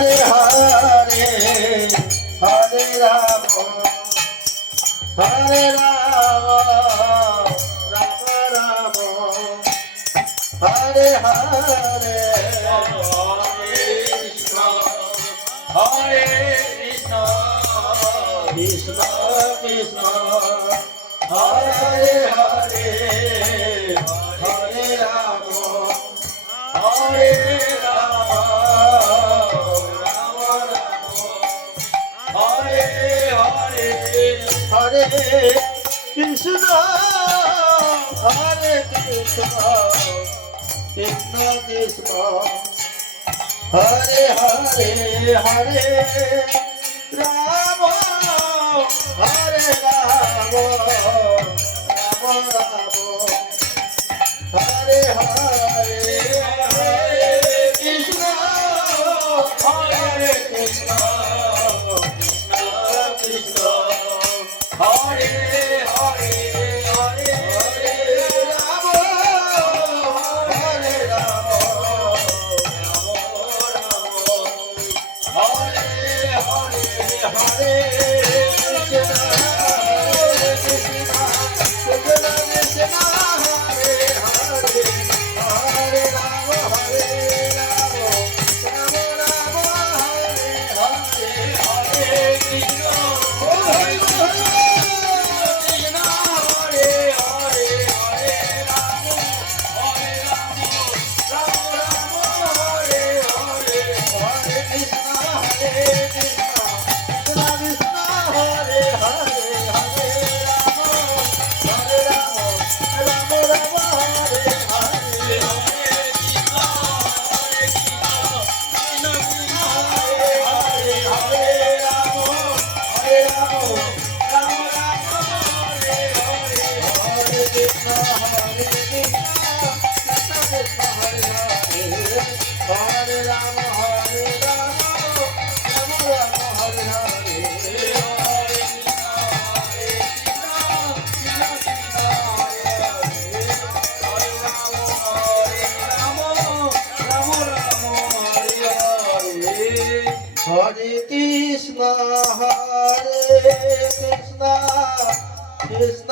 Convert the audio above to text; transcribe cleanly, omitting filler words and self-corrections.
Hare Hare Rama Hare Rama Rama Rama Hare Hare Hare Krishna Krishna Krishna Hare Hare Hare Rama Hare Rama Hare Krishna, Hare Krishna, Krishna Krishna, Hare Hare, Hare Rama, Hare Rama, Rama Rama, Hare Hare, Hare Krishna, Hare Krishna. Hare Hare Hare Hare Rama Hare Rama Rama Rama Hare Hare Hare Krishna Krishna Krishna Hare Hare Hare Rama Hare Rama Rama Rama Hare Hare Hare Krishna Hare Krishna, Hare Krishna, Krishna